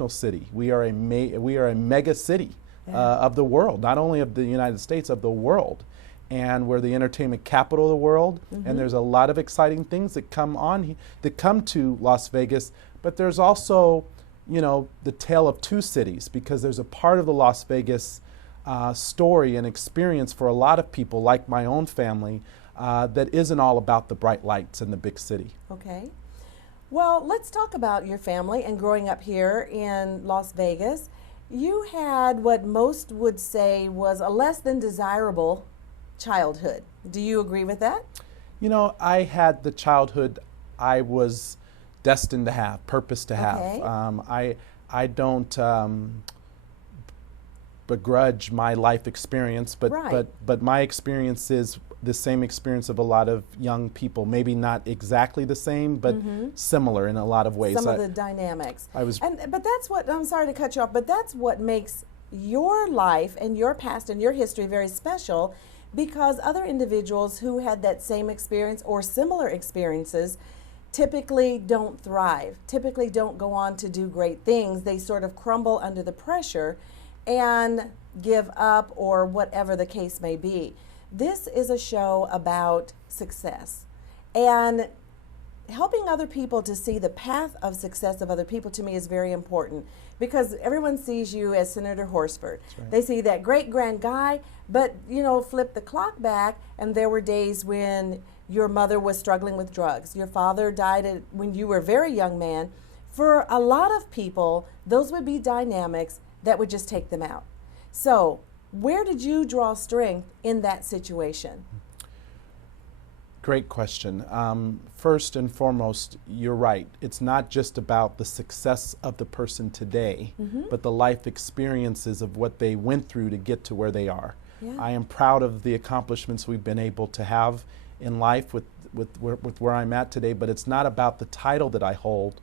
international city. We are a mega city of the world, not only of the United States, of the world. And we're the entertainment capital of the world. And there's a lot of exciting things that come to Las Vegas. But there's also, you know, the tale of two cities, because there's a part of the Las Vegas story and experience for a lot of people, like my own family, that isn't all about the bright lights in the big city. Okay. Well, let's talk about your family and growing up here in Las Vegas. You had what most would say was a less than desirable childhood. Do you agree with that? You know, I had the childhood I was destined to have, purpose to have. Okay. I don't begrudge my life experience, but my experience is the same experience of a lot of young people. Maybe not exactly the same, but similar in a lot of ways. Some of the dynamics. But that's what, I'm sorry to cut you off, but that's what makes your life and your past and your history very special, because other individuals who had that same experience or similar experiences typically don't thrive, typically don't go on to do great things. They sort of crumble under the pressure and give up, or whatever the case may be. This is a show about success, and helping other people to see the path of success of other people, to me, is very important, because everyone sees you as Senator Horsford. Right. They see that great grand guy, but, you know, flip the clock back, and there were days when your mother was struggling with drugs. Your father died when you were a very young man. For a lot of people, those would be dynamics that would just take them out. So, where did you draw strength in that situation? Great question. First and foremost, you're right. It's not just about the success of the person today, but the life experiences of what they went through to get to where they are. Yeah. I am proud of the accomplishments we've been able to have in life with where I'm at today, but it's not about the title that I hold,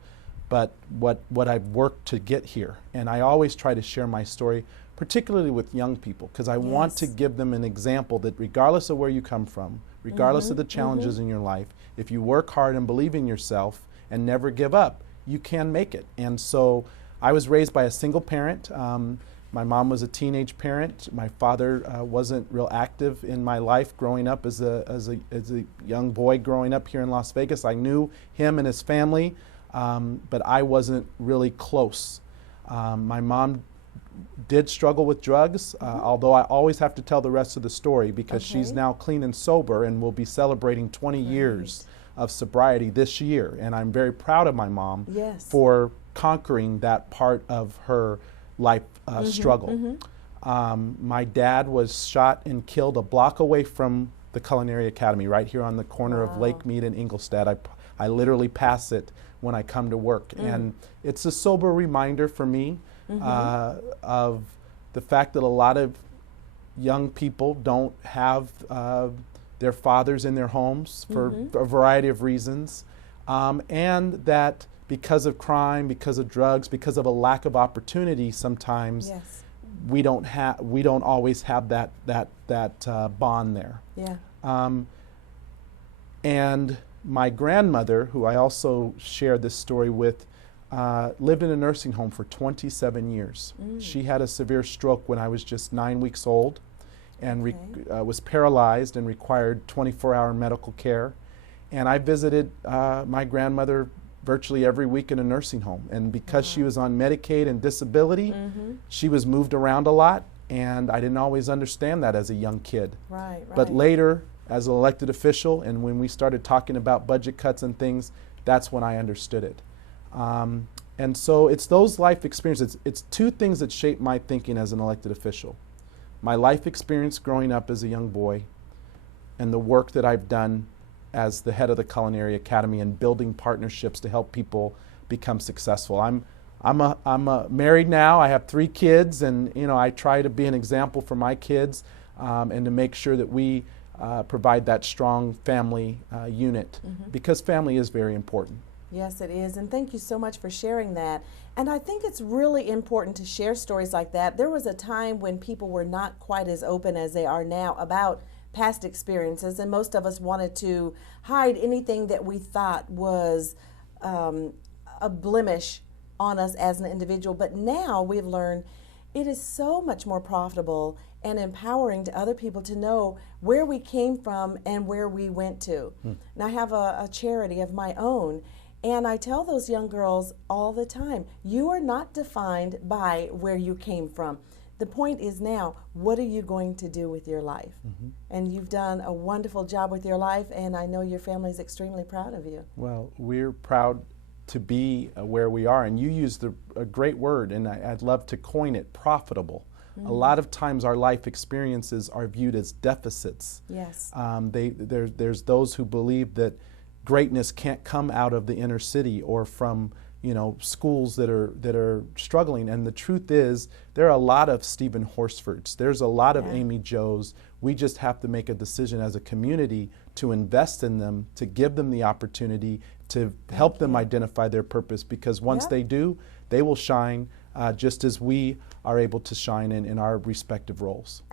but what I've worked to get here. And I always try to share my story, particularly with young people, because I want to give them an example that regardless of where you come from, regardless of the challenges in your life, if you work hard and believe in yourself and never give up, you can make it. And so I was raised by a single parent. My mom was a teenage parent. My father wasn't real active in my life growing up as a young boy growing up here in Las Vegas. I knew him and his family, but I wasn't really close. My mom did struggle with drugs, although I always have to tell the rest of the story, because she's now clean and sober and will be celebrating 20 years of sobriety this year. And I'm very proud of my mom for conquering that part of her life struggle. My dad was shot and killed a block away from the Culinary Academy, right here on the corner of Lake Mead and Ingolstadt. I literally pass it when I come to work. And it's a sober reminder for me of the fact that a lot of young people don't have their fathers in their homes for a variety of reasons, and that because of crime, because of drugs, because of a lack of opportunity, sometimes we don't always have that bond there. And my grandmother, who I also shared this story with, lived in a nursing home for 27 years. She had a severe stroke when I was just 9 weeks old, and was paralyzed and required 24-hour medical care. And I visited my grandmother virtually every week in a nursing home. And because she was on Medicaid and disability, she was moved around a lot, and I didn't always understand that as a young kid. But later, as an elected official, and when we started talking about budget cuts and things, that's when I understood it. And so it's those life experiences. It's two things that shape my thinking as an elected official. My life experience growing up as a young boy, and the work that I've done as the head of the Culinary Academy and building partnerships to help people become successful. I'm married now. I have 3 kids, and I try to be an example for my kids, and to make sure that we provide that strong family unit, because family is very important. Yes, it is, and thank you so much for sharing that. And I think it's really important to share stories like that. There was a time when people were not quite as open as they are now about past experiences, and most of us wanted to hide anything that we thought was a blemish on us as an individual. But now we've learned it is so much more profitable and empowering to other people to know where we came from and where we went to. And I have a charity of my own, and I tell those young girls all the time, you are not defined by where you came from. The point is now, what are you going to do with your life? And you've done a wonderful job with your life, and I know your family is extremely proud of you. Well, we're proud to be where we are, and you used a great word, and I'd love to coin it, profitable. A lot of times our life experiences are viewed as deficits. Yes. There's those who believe that greatness can't come out of the inner city or from schools that are struggling, and the truth is there are a lot of Steven Horsfords. There's a lot of Amie Jo's. We just have to make a decision as a community to invest in them, to give them the opportunity to help them identify their purpose, because once they do, they will shine just as we are able to shine in our respective roles.